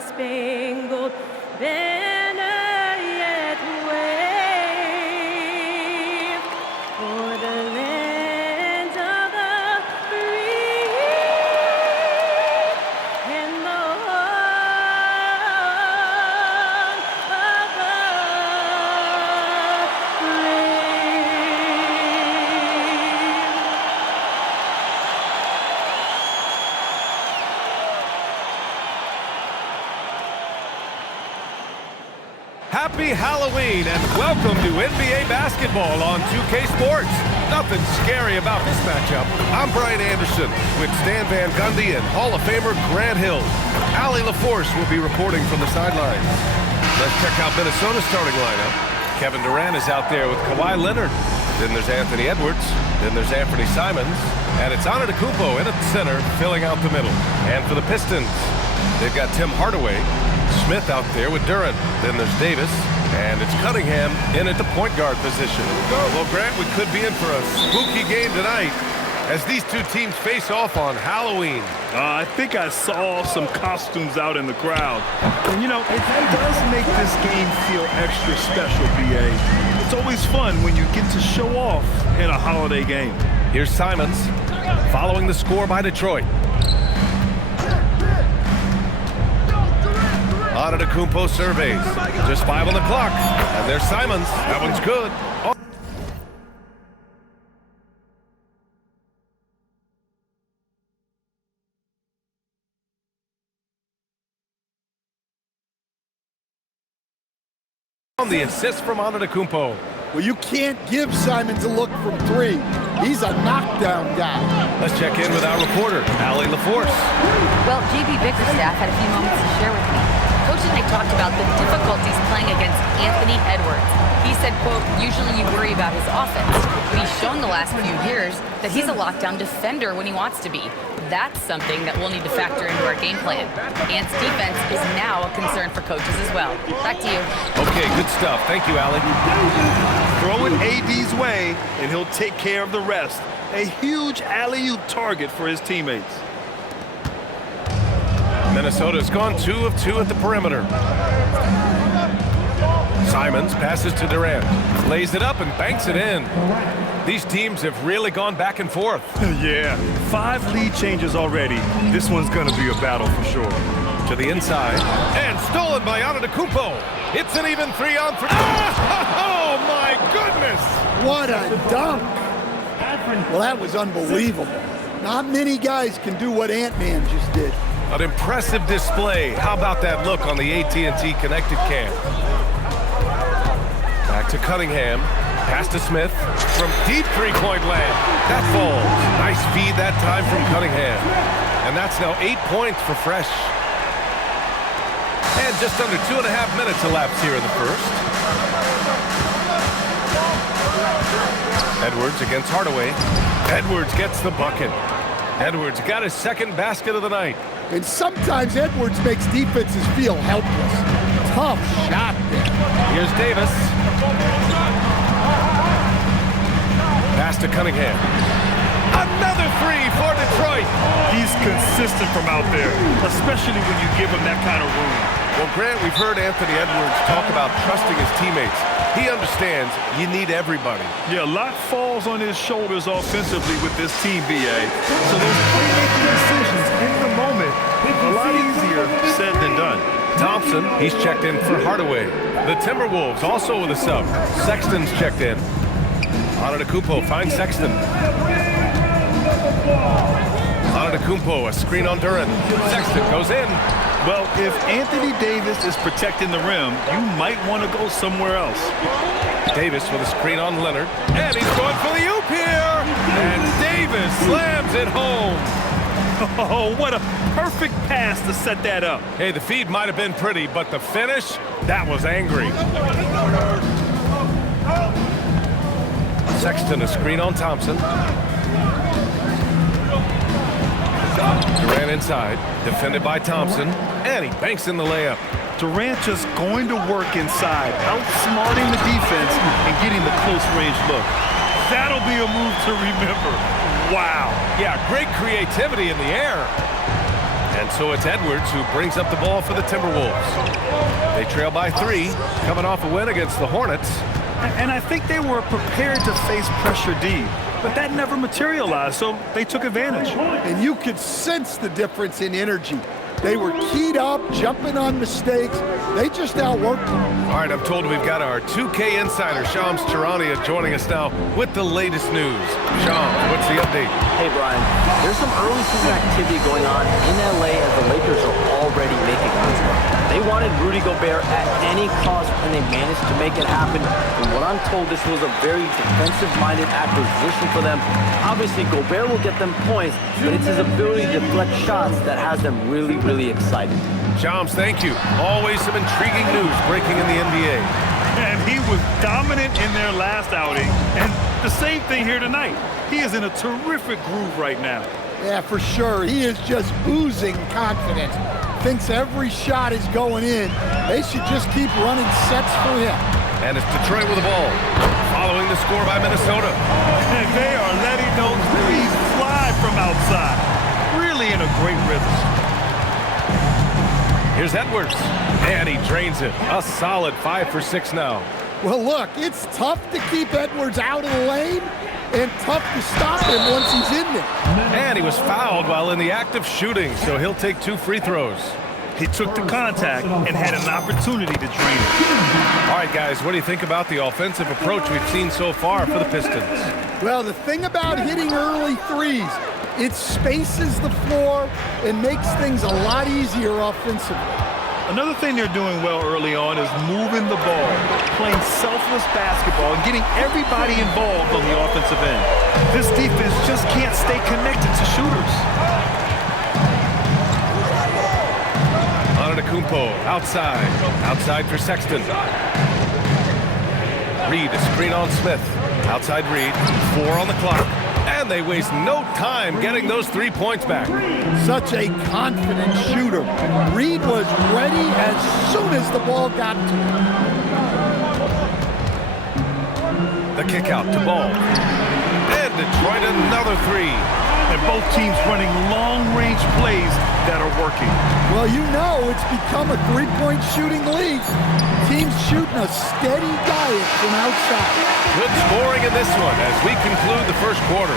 star-spangled banner yet wave for the land of the free and the home of the Happy Halloween and welcome to NBA basketball on 2K Sports. Nothing scary about this matchup. I'm Brian Anderson with Stan Van Gundy and Hall of Famer Grant Hill. Allie LaForce will be reporting from the sidelines. Let's check out Minnesota's starting lineup. Kevin Durant is out there with Kawhi Leonard. Then there's Anthony Edwards. Then there's Anthony Simons. And it's Antetokounmpo in at the center, filling out the middle. And for the Pistons, they've got Tim Hardaway Smith out there with Durant. Then there's Davis, and it's Cunningham in at the point guard position. Well, Grant, we could be in for a spooky game tonight as these two teams face off on Halloween. I think I saw some costumes out in the crowd. And, you know, it does make this game feel extra special, B.A. It's always fun when you get to show off in a holiday game. Here's Simons following the score by Detroit. Antetokounmpo surveys. Just 5 on the clock. And there's Simons. That one's good. On the assist from Antetokounmpo. Well, you can't give Simons a look from 3. He's a knockdown guy. Let's check in with our reporter, Allie LaForce. Well, JB Bickerstaff had a few moments to share with me. Coach and I talked about the difficulties playing against Anthony Edwards. He said, quote, usually you worry about his offense, but he's shown the last few years that he's a lockdown defender when he wants to be. That's something that we'll need to factor into our game plan. Ant's defense is now a concern for coaches as well. Back to you. Okay, good stuff. Thank you, Allie. Throw it AD's way, and he'll take care of the rest. A huge alley-oop target for his teammates. Minnesota's gone 2 of 2 at the perimeter. Simons passes to Durant, lays it up and banks it in. These teams have really gone back and forth. Yeah, 5 lead changes already. This one's going to be a battle for sure. To the inside, and stolen by Antetokounmpo. It's an even 3-on-3. Oh, my goodness! What a dunk! Well, that was unbelievable. Not many guys can do what Ant-Man just did. An impressive display. How about that look on the AT&T connected cam? Back to Cunningham. Pass to Smith from deep three-point land. That falls. Nice feed that time from Cunningham. And that's now 8 points for Fresh. And just under 2.5 minutes elapsed here in the first. Edwards against Hardaway. Edwards gets the bucket. Edwards got his second basket of the night. And sometimes Edwards makes defenses feel helpless. Tough shot there. Here's Davis. Pass to Cunningham. Another 3 for Detroit. He's consistent from out there, especially when you give him that kind of room. Well, Grant, we've heard Anthony Edwards talk about trusting his teammates. He understands you need everybody. Yeah, a lot falls on his shoulders offensively with this team, B.A. So those playmaking decisions in the moment, a lot easier said than done. Thompson, he's checked in for Hardaway. The Timberwolves also with a sub. Sexton's checked in. Antetokounmpo finds Sexton. Antetokounmpo, a screen on Durant. Sexton goes in. Well, if Anthony Davis is protecting the rim, you might want to go somewhere else. Davis with a screen on Leonard. And he's going for the oop here. And Davis slams it home. Oh, what a perfect pass to set that up. Hey, the feed might have been pretty, but the finish, that was angry. Sexton, a screen on Thompson. Durant inside, defended by Thompson, and he banks in the layup. Durant just going to work inside, outsmarting the defense and getting the close-range look. That'll be a move to remember. Wow. Yeah, great creativity in the air. And so it's Edwards who brings up the ball for the Timberwolves. They trail by 3, coming off a win against the Hornets. And I think they were prepared to face pressure D, but that never materialized, so they took advantage. And you could sense the difference in energy. They were keyed up, jumping on mistakes. They just outworked them. All right, I'm told we've got our 2K insider, Shams Charania, joining us now with the latest news. Shams, what's the update? Hey, Brian. There's some early season activity going on in LA as the Lakers are already making moves. They wanted Rudy Gobert at any cost, and they managed to make it happen. From what I'm told, this was a very defensive-minded acquisition for them. Obviously, Gobert will get them points, but it's his ability to deflect shots that has them really excited. Shams, thank you. Always some intriguing news breaking in the NBA. And he was dominant in their last outing, and the same thing here tonight. He is in a terrific groove right now. Yeah, for sure. He is just oozing confidence. Thinks every shot is going in. They should just keep running sets for him. And it's Detroit with the ball, following the score by Minnesota. And they are letting those threes fly from outside. Really in a great rhythm. Here's Edwards, and he drains it. A solid 5 for 6 now. Well, look, it's tough to keep Edwards out of the lane and tough to stop him once he's in there. And he was fouled while in the act of shooting, so he'll take 2 free throws. He took the contact and had an opportunity to drain it. All right, guys, what do you think about the offensive approach we've seen so far for the Pistons? Well, the thing about hitting early threes, it spaces the floor and makes things a lot easier offensively. Another thing they're doing well early on is moving the ball, playing selfless basketball, and getting everybody involved on the offensive end. This defense just can't stay connected to shooters. Antetokounmpo outside for Sexton. Reed, a screen on Smith. Outside Reed, 4 on the clock. And they waste no time getting those 3 points back. Such a confident shooter. Reed was ready as soon as the ball got to him. The kick out to Ball. And Detroit another 3. And both teams running long-range plays that are working. Well, you know it's become a three-point shooting league. Teams shooting a steady diet from outside. Good scoring in this one as we conclude the first quarter.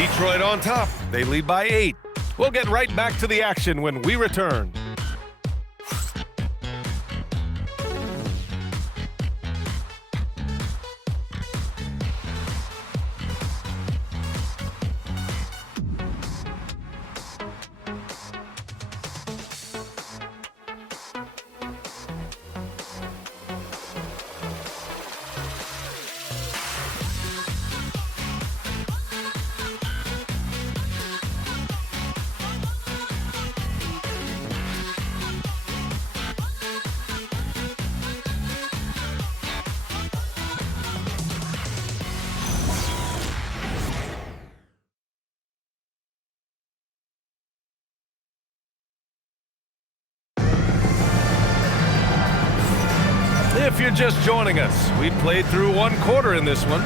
Detroit on top. They lead by 8. We'll get right back to the action when we return. If you're just joining us, we played through 1 quarter in this one.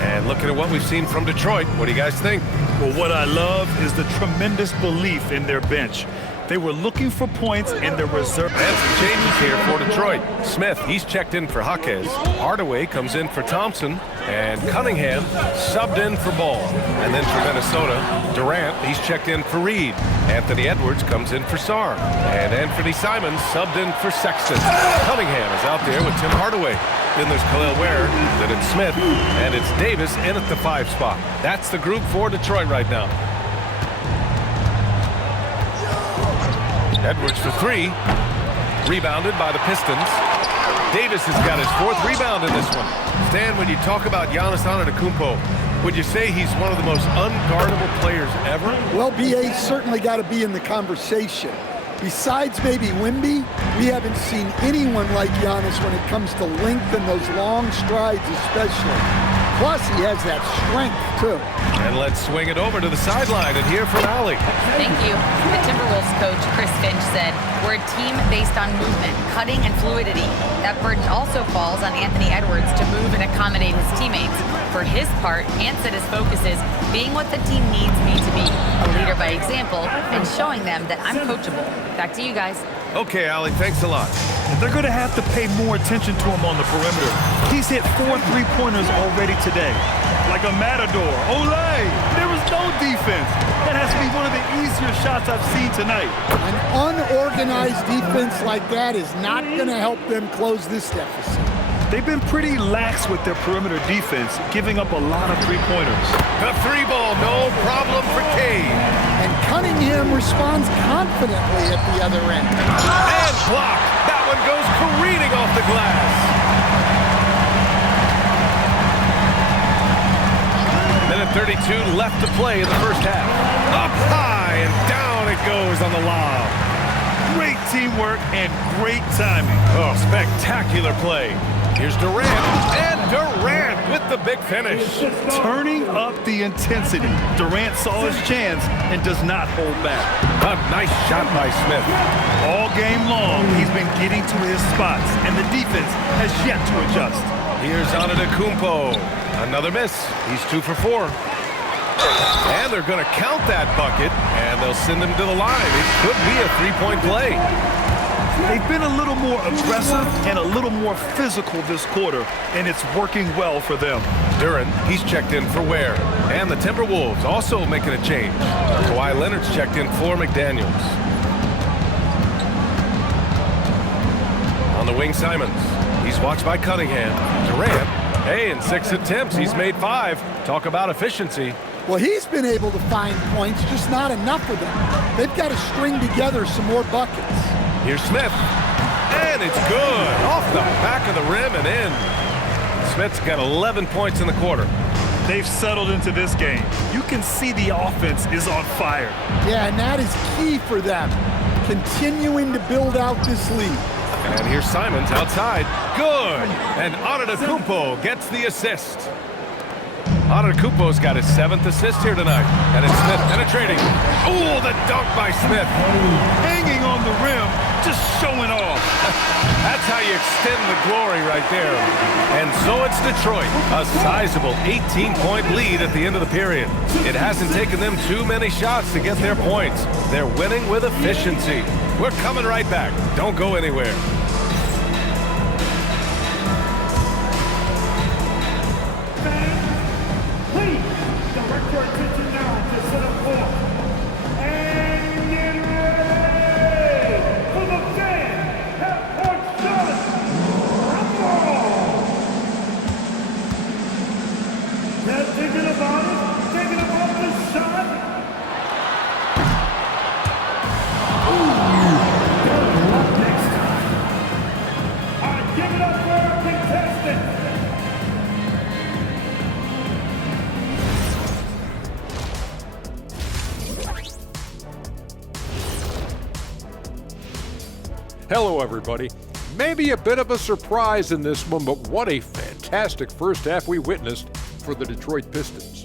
And looking at what we've seen from Detroit, what do you guys think? Well, what I love is the tremendous belief in their bench. They were looking for points in their reserve. And some changes here for Detroit. Smith, he's checked in for Jaquez. Hardaway comes in for Thompson. And Cunningham subbed in for Ball. And then for Minnesota, Durant, he's checked in for Reed. Anthony Edwards comes in for Sarr. And Anthony Simons subbed in for Sexton. Cunningham is out there with Tim Hardaway. Then there's Khalil Ware, then it's Smith, and it's Davis in at the 5 spot. That's the group for Detroit right now. Edwards for 3. Rebounded by the Pistons. Davis has got his 4th rebound in this one. Stan, when you talk about Giannis Antetokounmpo, would you say he's one of the most unguardable players ever? Well, BA's certainly got to be in the conversation. Besides maybe Wemby, we haven't seen anyone like Giannis when it comes to length and those long strides especially. Plus, he has that strength, too. And let's swing it over to the sideline and hear from Allie. Thank you. The Timberwolves coach, Chris Finch, said, "We're a team based on movement, cutting, and fluidity. That burden also falls on Anthony Edwards to move and accommodate his teammates. For his part, Ant said his focus is being what the team needs me to be, a leader by by example and showing them that I'm coachable. Back to you guys. Okay, Allie, thanks a lot. And they're going to have to pay more attention to him on the perimeter. He's hit 4 three-pointers already today. Like a matador. Olay! There was no defense. That has to be one of the easier shots I've seen tonight. An unorganized defense like that is not going to help them close this deficit. They've been pretty lax with their perimeter defense, giving up a lot of three-pointers. The three ball, no problem for Cade. And Cunningham responds confidently at the other end. And blocked. That one goes careening off the glass. Minute 32 left to play in the first half. Up high and down it goes on the lob. Great teamwork and great timing. Oh, spectacular play. Here's Durant, and Durant with the big finish. Turning up the intensity. Durant saw his chance and does not hold back. A nice shot by Smith. All game long, he's been getting to his spots, and the defense has yet to adjust. Here's Antetokounmpo. Another miss. He's 2 for 4. And they're going to count that bucket, and they'll send him to the line. It could be a three-point play. They've been a little more aggressive and a little more physical this quarter, and it's working well for them. Duran, he's checked in for Ware. And the Timberwolves also making a change. Kawhi Leonard's checked in for McDaniels. On the wing, Simons. He's watched by Cunningham. Durant, hey, in 6 attempts, he's made 5. Talk about efficiency. Well, he's been able to find points, just not enough of them. They've got to string together some more buckets. Here's Smith, and it's good. Off the back of the rim and in. Smith's got 11 points in the quarter. They've settled into this game. You can see the offense is on fire. Yeah, and that is key for them, continuing to build out this lead. And here's Simons outside. Good. And Antetokounmpo gets the assist. Antetokounmpo's got his 7th assist here tonight. And it's Smith penetrating. Oh, the dunk by Smith. Hanging on the rim, just showing off. That's how you extend the glory right there. And so it's Detroit, a sizable 18-point lead at the end of the period. It hasn't taken them too many shots to get their points. They're winning with efficiency. We're coming right back. Don't go anywhere. Please direct your attention now to set up court and get ready for the fan half-court shot. Now thinking about the shot. Good luck next time. All right, give it up for our contestant. Hello, everybody. Maybe a bit of a surprise in this one, but what a fantastic first half we witnessed for the Detroit Pistons.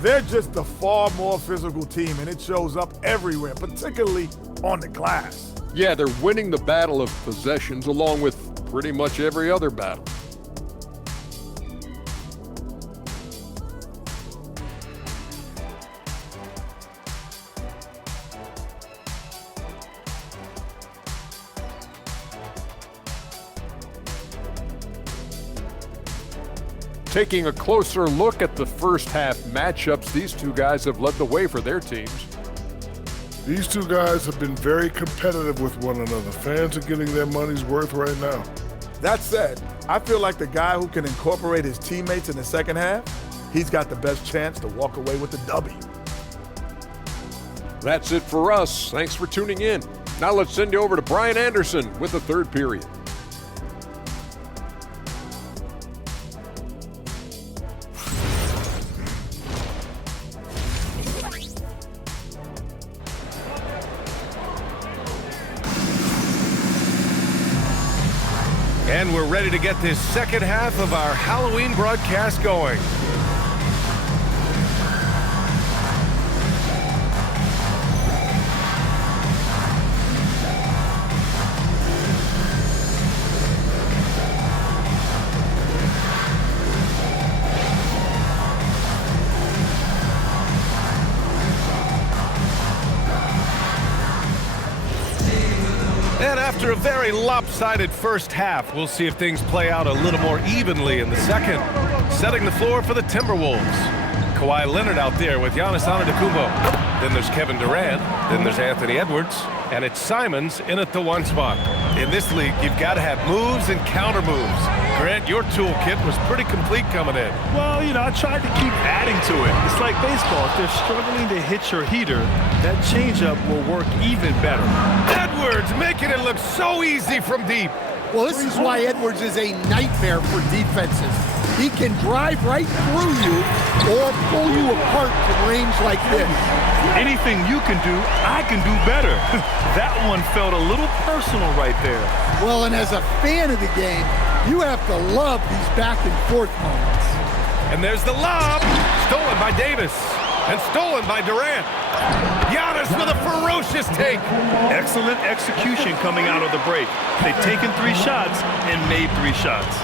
They're just a far more physical team, and it shows up everywhere, particularly on the glass. Yeah, they're winning the battle of possessions along with pretty much every other battle. Taking a closer look at the first half matchups, these two guys have led the way for their teams. These two guys have been very competitive with one another. Fans are getting their money's worth right now. That said, I feel like the guy who can incorporate his teammates in the second half, he's got the best chance to walk away with the W. That's it for us. Thanks for tuning in. Now let's send you over to Brian Anderson with the third period. And we're ready to get this second half of our Halloween broadcast going. After a very lopsided first half, we'll see if things play out a little more evenly in the second. Setting the floor for the Timberwolves. Kawhi Leonard out there with Giannis Antetokounmpo. Then there's Kevin Durant. Then there's Anthony Edwards. And it's Simons in at the 1 spot. In this league, you've got to have moves and counter moves. Grant, your toolkit was pretty complete coming in. Well, I tried to keep adding to it. It's like baseball. If they're struggling to hit your heater, that changeup will work even better. Edwards making it look so easy from deep. Well, this is why Edwards is a nightmare for defenses. He can drive right through you or pull you apart from range like this. Anything you can do, I can do better. That one felt a little personal right there. Well, and as a fan of the game, you have to love these back and forth moments. And there's the lob, stolen by Davis, and stolen by Durant. Giannis with a ferocious take. Excellent execution coming out of the break. They've taken 3 shots and made 3 shots.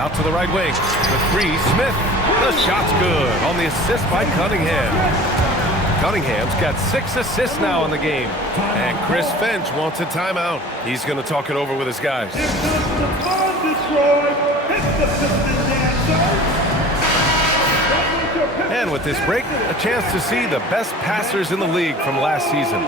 Out to the right wing. The 3, Smith. The shot's good on the assist by Cunningham. Cunningham's got 6 assists now in the game. And Chris Finch wants a timeout. He's going to talk it over with his guys. And with this break, a chance to see the best passers in the league from last season.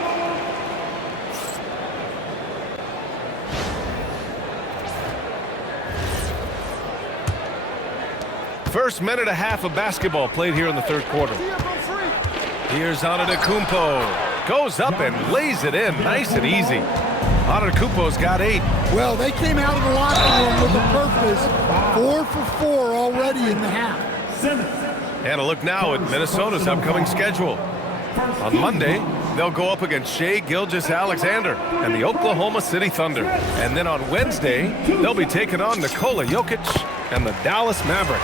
First minute and a half of basketball played here in the third quarter. Here's Antetokounmpo. Goes up and lays it in nice and easy. Antetokounmpo's got 8. Well, they came out of the locker room with a purpose. 4 for 4 already in the half. And a look now at Minnesota's upcoming schedule. On Monday, they'll go up against Shai Gilgeous-Alexander and the Oklahoma City Thunder. And then on Wednesday, they'll be taking on Nikola Jokic and the Dallas Mavericks.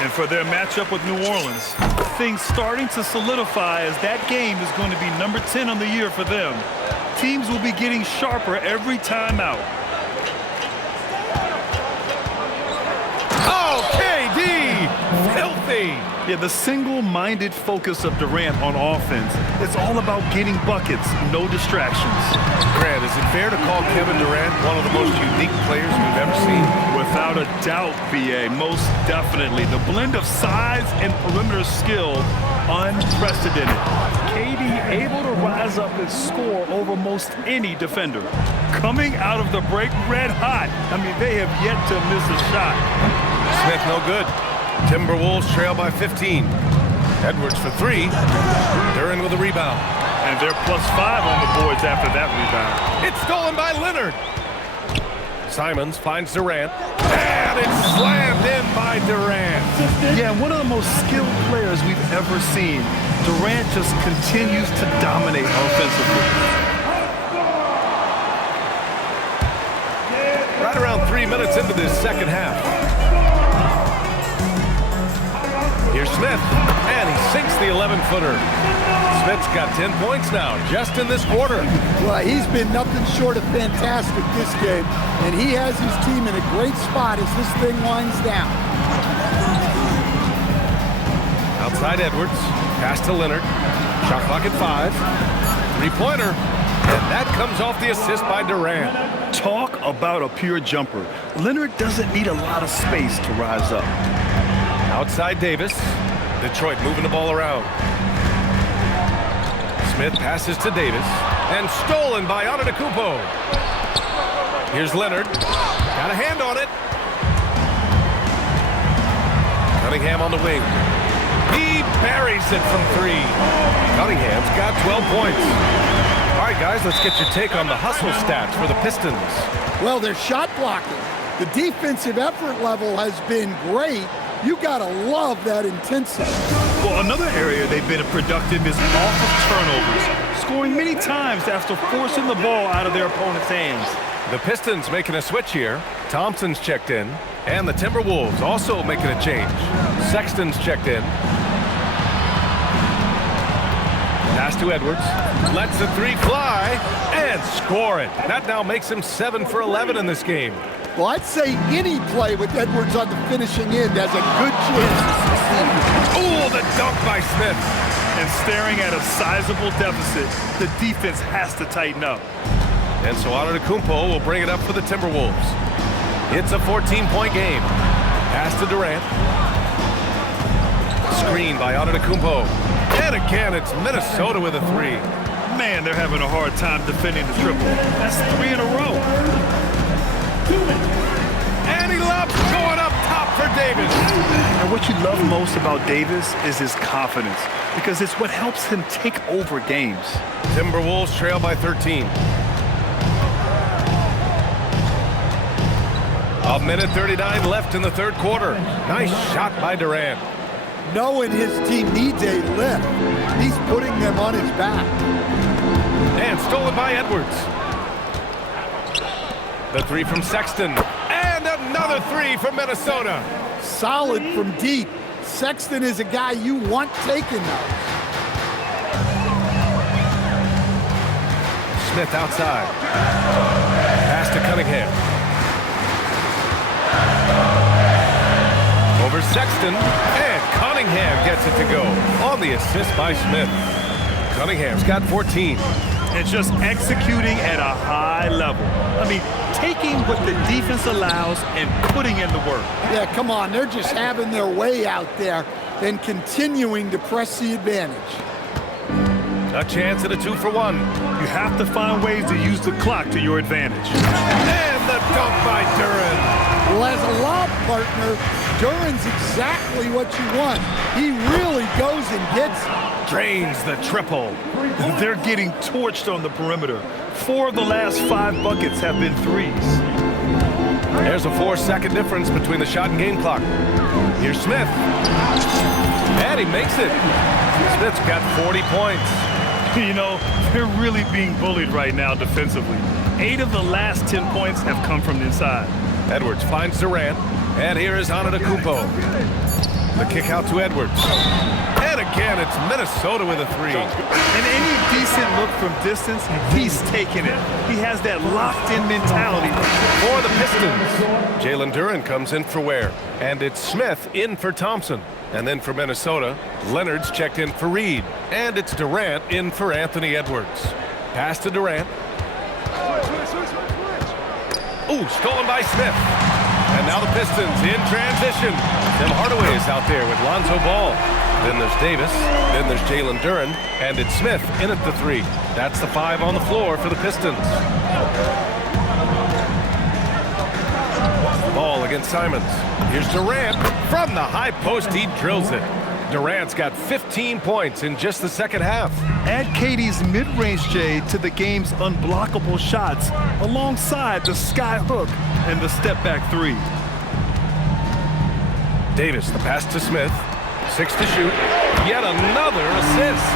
And for their matchup with New Orleans, things starting to solidify as that game is going to be number 10 on the year for them. Teams will be getting sharper every time out. Oh, KD! Filthy! Yeah, the single-minded focus of Durant on offense. It's all about getting buckets, no distractions. Grant, is it fair to call Kevin Durant one of the most unique players we've ever seen? Without a doubt, BA, most definitely. The blend of size and perimeter skill, unprecedented. KD able to rise up and score over most any defender. Coming out of the break red hot. I mean, they have yet to miss a shot. Smith no good. Timberwolves trail by 15. Edwards for 3. Duran with a rebound. And they're +5 on the boards after that rebound. It's stolen by Leonard. Simons finds Durant. And it's slammed in by Durant. Yeah, one of the most skilled players we've ever seen. Durant just continues to dominate offensively. Right around 3 minutes into this second half. Here's Smith, and he sinks the 11-footer. Smith's got 10 points now, just in this quarter. Well, he's been nothing short of fantastic this game, and he has his team in a great spot as this thing winds down. Outside Edwards, pass to Leonard. Shot clock at 5. 3-pointer, and that comes off the assist by Durant. Talk about a pure jumper. Leonard doesn't need a lot of space to rise up. Outside Davis. Detroit moving the ball around. Smith passes to Davis. And stolen by Antetokounmpo. Here's Leonard. Got a hand on it. Cunningham on the wing. He buries it from 3. Cunningham's got 12 points. All right, guys, let's get your take on the hustle stats for the Pistons. Well, they're shot blocking. The defensive effort level has been great. You gotta love that intensity. Well, another area they've been productive is off of turnovers, scoring many times after forcing the ball out of their opponent's hands. The Pistons making a switch here. Thompson's checked in, and the Timberwolves also making a change. Sexton's checked in. Pass to Edwards. Lets the 3 fly and score it. That now makes him 7 for 11 in this game. Well, I'd say any play with Edwards on the finishing end has a good chance of succeeding. Oh, the dunk by Smith. And staring at a sizable deficit, the defense has to tighten up. And so Antetokounmpo will bring it up for the Timberwolves. It's a 14-point game. Pass to Durant. Screen by Antetokounmpo. And again, it's Minnesota with a three. Man, they're having a hard time defending the triple. That's 3 in a row. And he loves going up top for Davis. And what you love most about Davis is his confidence, because it's what helps him take over games. Timberwolves trail by 13. A minute 39 left in the third quarter. Nice shot by Durant. Knowing his team needs a lift, he's putting them on his back. And stolen by Edwards. The three from Sexton. And another three from Minnesota. Solid from deep. Sexton is a guy you want taking those. Smith outside. Pass to Cunningham. Over Sexton. And Cunningham gets it to go on the assist by Smith. Cunningham's got 14. And just executing at a high level. I mean, taking what the defense allows and putting in the work. Yeah, come on. They're just having their way out there and continuing to press the advantage. A chance at a 2-for-1. You have to find ways to use the clock to your advantage. And the dunk by Duren. Well, as a lob partner, Duren's exactly what you want. He really goes and gets it. Drains the triple. They're getting torched on the perimeter. 4 of the last 5 buckets have been threes. There's a 4-second difference between the shot and game clock. Here's Smith. And he makes it. Smith's got 40 points. You know, they're really being bullied right now defensively. 8 of the last 10 points have come from inside. Edwards finds Durant. And here is Antetokounmpo. The kick out to Edwards. And again, it's Minnesota with a three. And any decent look from distance, he's taking it. He has that locked-in mentality. For the Pistons, Jalen Duren comes in for Ware. And it's Smith in for Thompson. And then for Minnesota, Leonard's checked in for Reed. And it's Durant in for Anthony Edwards. Pass to Durant. Ooh, stolen by Smith. And now the Pistons in transition. Tim Hardaway is out there with Lonzo Ball. Then there's Davis. Then there's Jalen Duren. And it's Smith in at the three. That's the 5 on the floor for the Pistons. Ball against Simons. Here's Durant. From the high post, he drills it. Durant's got 15 points in just the second half. Add KD's mid-range J to the game's unblockable shots alongside the sky hook and the step-back three. Davis, the pass to Smith. 6 to shoot. Yet another assist.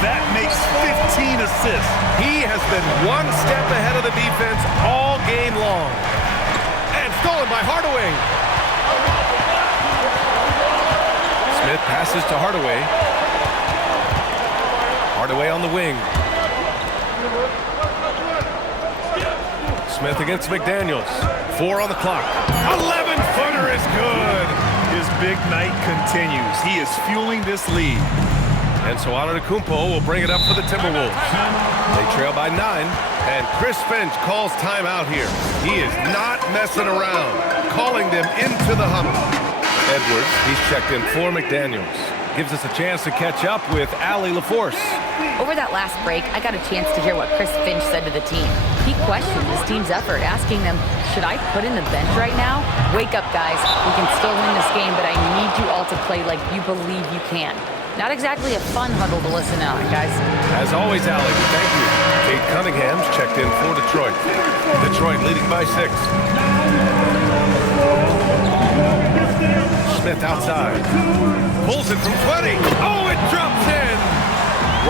That makes 15 assists. He has been one step ahead of the defense all game long. And stolen by Hardaway. Smith passes to Hardaway. Hardaway on the wing. Smith against McDaniels. 4 on the clock. 11-footer is good. His big night continues. He is fueling this lead. And so Antetokounmpo will bring it up for the Timberwolves. They trail by 9, and Chris Finch calls timeout here. He is not messing around, calling them into the huddle. Edwards, he's checked in for McDaniels. Gives us a chance to catch up with Allie LaForce. Over that last break, I got a chance to hear what Chris Finch said to the team. He questioned his team's effort, asking them, should I put in the bench right now? Wake up, guys. We can still win this game, but I need you all to play like you believe you can. Not exactly a fun huddle to listen on, guys. As always, Allie, thank you. Kate Cunningham's checked in for Detroit. Detroit leading by 6. Smith outside. Pulls it from 20. Oh, it drops in.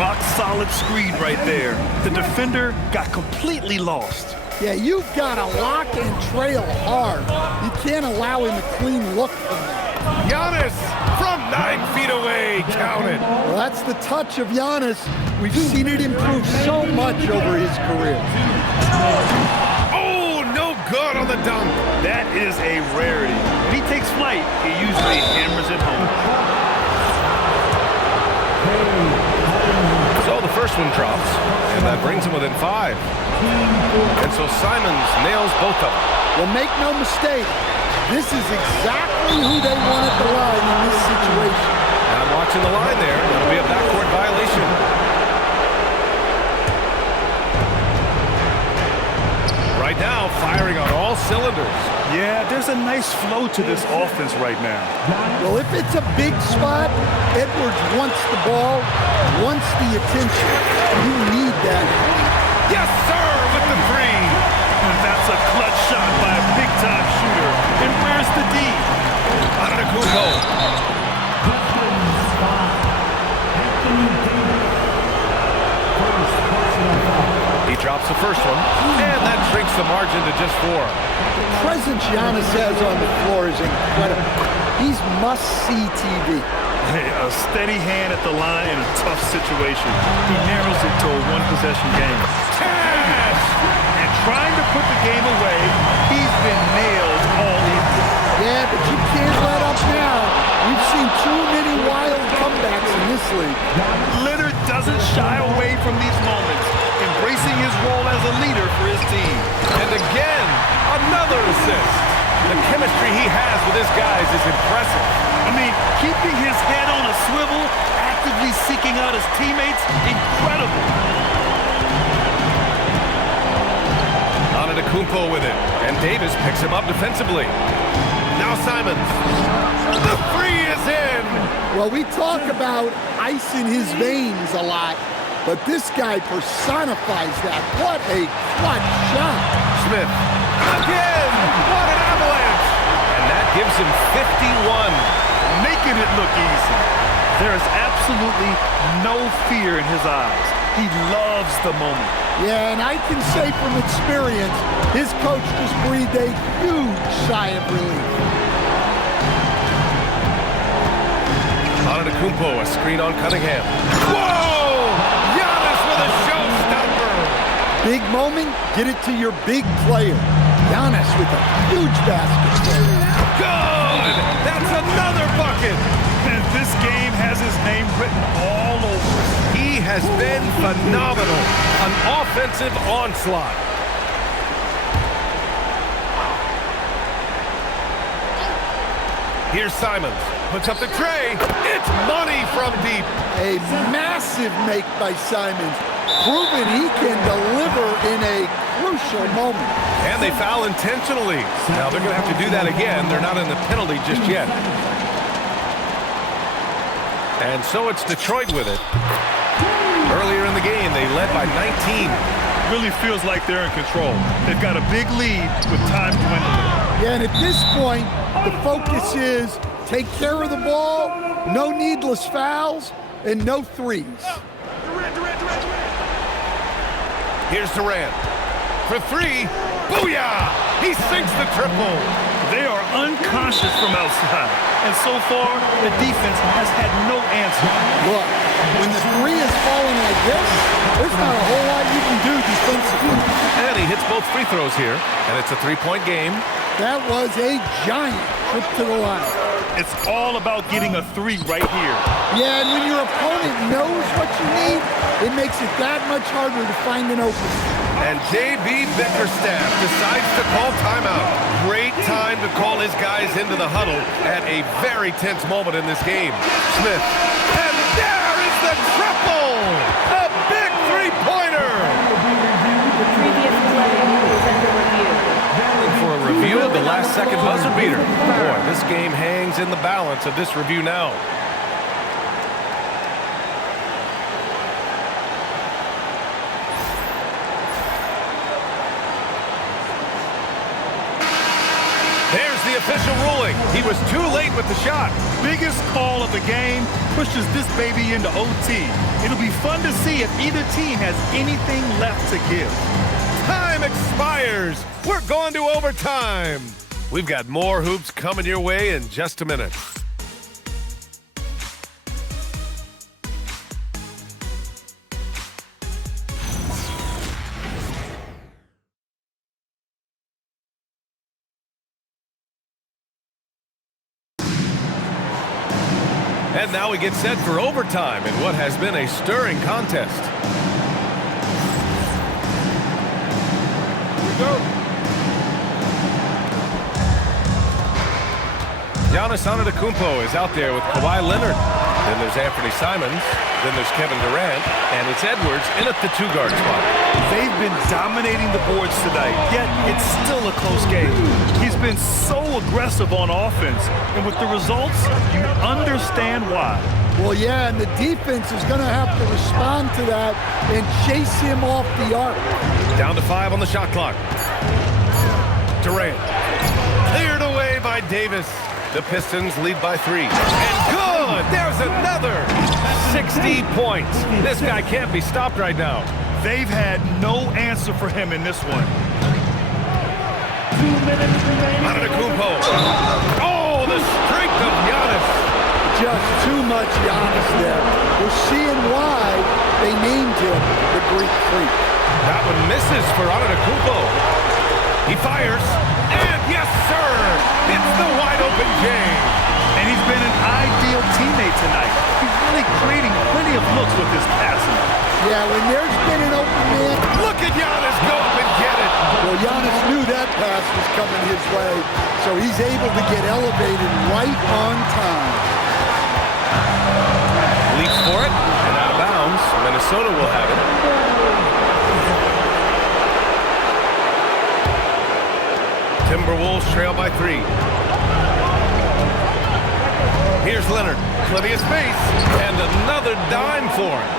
Rock solid screen right there. The defender got completely lost. Yeah, you've got to lock and trail hard. You can't allow him a clean look from there. Giannis from 9 feet away. Count it. Well, that's the touch of Giannis. We've seen it improve so much over his career. Oh, no good on the dunk. That is a rarity. When he takes flight, he usually hammers it home. first one drops, and that brings him within 5. And so Simons nails both of them. Well, make no mistake, this is exactly who they want at the line in this situation. And I'm watching the line there. It'll be a backcourt violation. Right now, firing on all cylinders. Yeah, there's a nice flow to this offense right now. Well, if it's a big spot, Edwards wants the ball, wants the attention. You need that. Yes, sir, with the 3. And that's a clutch shot by a big-time shooter. And where's the D? Antetokounmpo. He drops the first one, and that shrinks the margin to just 4. The presence Giannis has on the floor is incredible. He's must-see TV. Hey, a steady hand at the line in a tough situation. He narrows it to a one-possession game. Cash! And trying to put the game away, he's been nailed all evening. Yeah, but you can't let up now. We've seen too many wild comebacks in this league. Lillard doesn't shy away from these moments, embracing his role as a leader for his team. And again, another assist. The chemistry he has with his guys is impressive. I mean, keeping his head on a swivel, actively seeking out his teammates, incredible. Antetokounmpo with it, and Davis picks him up defensively. Now Simons. The 3 is in. Well, we talk about ice in his veins a lot, but this guy personifies that. What a clutch shot. Smith. Again. What an avalanche. And that gives him 51. Making it look easy. There is absolutely no fear in his eyes. He loves the moment. Yeah, and I can say from experience, his coach just breathed a huge sigh of relief. Antetokounmpo, a screen on Cunningham. Whoa! Giannis with a showstopper. Big moment, get it to your big player. Giannis with a huge basket. Good! That's another bucket. And this game has his name written all over it. He has been phenomenal. An offensive onslaught. Here's Simons. Puts up the tray. It's money from deep. A massive make by Simons, proving he can deliver in a crucial moment. And they foul intentionally. Now they're going to have to do that again. They're not in the penalty just yet. And so it's Detroit with it. Earlier in the game, they led by 19. Really feels like they're in control. They've got a big lead with time dwindling. Yeah, and at this point, the focus is take care of the ball, no needless fouls, and no threes. Here's Durant. For 3. Booyah! He sinks the triple. They are unconscious from outside. And so far, the defense has had no answer. Look, when the 3 is falling like this, there's not a whole lot you can do defensively. And he hits both free throws here, and it's a 3-point game. That was a giant trip to the line. It's all about getting a 3 right here. Yeah, and when your opponent knows what you need, it makes it that much harder to find an opening. And J.B. Bickerstaff decides to call timeout. Great time to call his guys into the huddle at a very tense moment in this game. Smith. And there is the triple! A big three-pointer! The previous play is under review. For a review of the last-second buzzer beater. Boy, this game hangs in the balance of this review now. There's the official ruling. He was too late with the shot. Biggest call of the game pushes this baby into OT. It'll be fun to see if either team has anything left to give. Time expires. We're going to overtime. We've got more hoops coming your way in just a minute. And now we get set for overtime in what has been a stirring contest. go. Giannis Antetokounmpo is out there with Kawhi Leonard. Then there's Anthony Simons. Then there's Kevin Durant. And it's Edwards in at the two-guard spot. They've been dominating the boards tonight, yet it's still a close game. He's been so aggressive on offense, and with the results, you understand why. Well, yeah, and the defense is going to have to respond to that and chase him off the arc. Down to 5 on the shot clock. Durant. Cleared away by Davis. The Pistons lead by 3. And good! There's another! 60 points. This guy can't be stopped right now. They've had no answer for him in this one. 2 minutes remaining. Antetokounmpo. Oh, the strength of Giannis. Just too much Giannis there. We're seeing why they named him the Greek Freak. That one misses for Antetokounmpo. He fires. And yes, sir! It's the wide-open game. And he's been an ideal teammate tonight. He's really creating plenty of looks with his passing. Yeah, when there's been an open man. Look at Giannis go up and get it. Well, Giannis knew that pass was coming his way, so he's able to get elevated right on time. Leaps for it, and out of bounds. Minnesota will have it. Timberwolves trail by 3. Here's Leonard. Plenty of space. And another dime for him.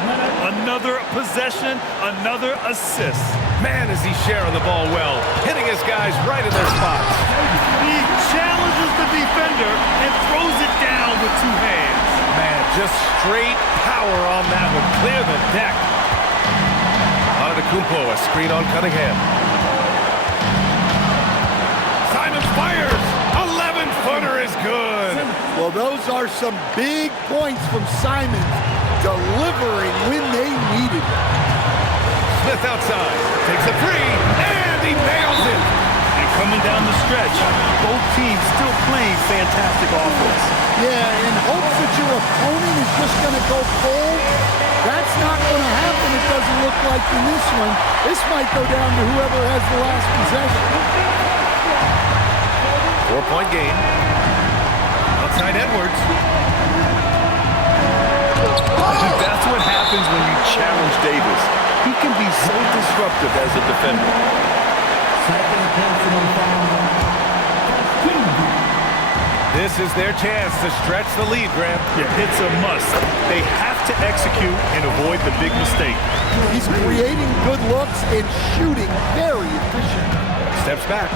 Another possession, another assist. Man, is he sharing the ball well. Hitting his guys right in their spots. He challenges the defender and throws it down with 2 hands. Man, just straight power on that one. Clear the deck. Antetokounmpo, a screen on Cunningham. Simons fires. 11-footer is good. Well, those are some big points from Simons, delivering when they needed it. Smith outside. Takes a 3. And he nails it. And coming down the stretch, both teams still playing fantastic offense. Yeah, in hopes that your opponent is just going to go cold, that's not going to happen, it doesn't look like in this one. This might go down to whoever has the last possession. 4-point game. Outside Edwards. That's what happens when you challenge Davis. He can be so disruptive as a defender. This is their chance to stretch the lead, Grant. Yeah, it's a must. They have to execute and avoid the big mistake. He's creating good looks and shooting very efficient. Steps back.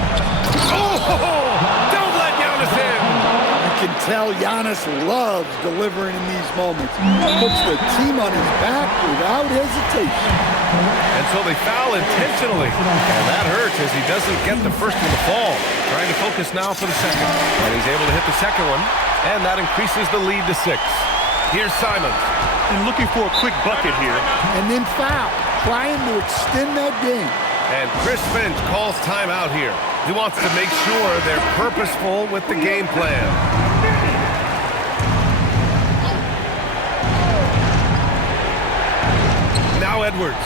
Oh! Don't let Giannis in! You can tell Giannis loves delivering in these moments. Puts the team on his back without hesitation. And so they foul intentionally. And that hurts as he doesn't get the first one to fall. Trying to focus now for the second. And he's able to hit the second one. And that increases the lead to 6. Here's Simons. And looking for a quick bucket here. And then foul, trying to extend that game. And Chris Finch calls timeout here. He wants to make sure they're purposeful with the game plan. Now Edwards.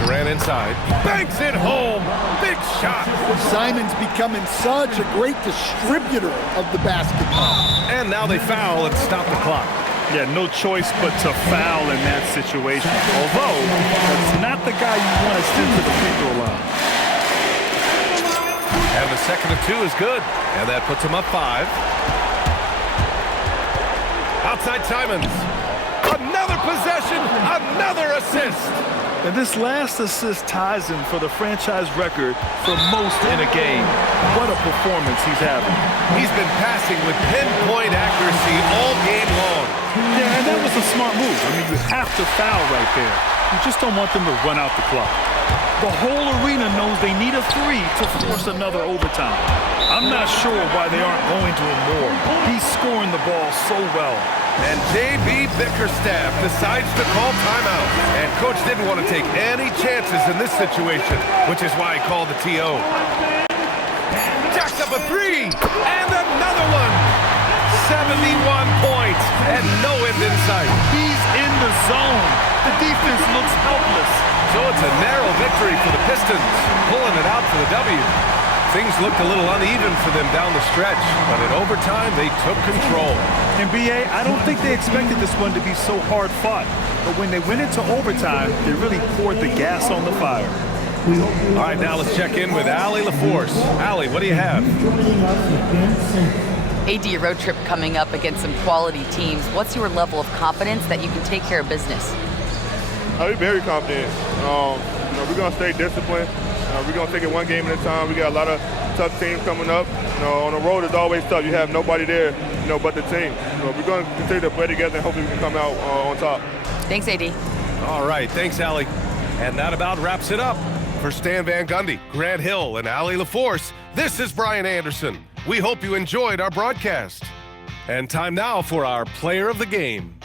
Durant inside. Banks it home. Big shot. Simon's becoming such a great distributor of the basketball. And now they foul and stop the clock. Yeah, no choice but to foul in that situation. Although, that's not the guy you want to send to the free throw line. And the second of 2 is good. And that puts him up 5. Outside Simons. Another possession, another assist. And this last assist ties him for the franchise record for most in a game. What a performance he's having. He's been passing with pinpoint accuracy all game long. Yeah, and that was a smart move. I mean, you have to foul right there. You just don't want them to run out the clock. The whole arena knows they need a 3 to force another overtime. I'm not sure why they aren't going to him more. He's scoring the ball so well. And J.B. Bickerstaff decides to call timeout. And coach didn't want to take any chances in this situation, which is why he called the TO. Jacks up a 3, and another one. 71 points, and no end in sight. He's in the zone. The defense looks helpless. So it's a narrow victory for the Pistons, pulling it out for the W. Things looked a little uneven for them down the stretch, but in overtime, they took control. NBA, I don't think they expected this one to be so hard fought, but when they went into overtime, they really poured the gas on the fire. All right, now let's check in with Allie LaForce. Allie, what do you have? AD, a road trip coming up against some quality teams. What's your level of confidence that you can take care of business? I'm very confident. We're going to stay disciplined. We're going to take it one game at a time. We got a lot of tough teams coming up. On the road, it's always tough. You have nobody there, but the team. We're going to continue to play together and hopefully we can come out on top. Thanks, AD. All right, thanks, Allie. And that about wraps it up. For Stan Van Gundy, Grant Hill, and Allie LaForce, this is Brian Anderson. We hope you enjoyed our broadcast. And time now for our player of the game.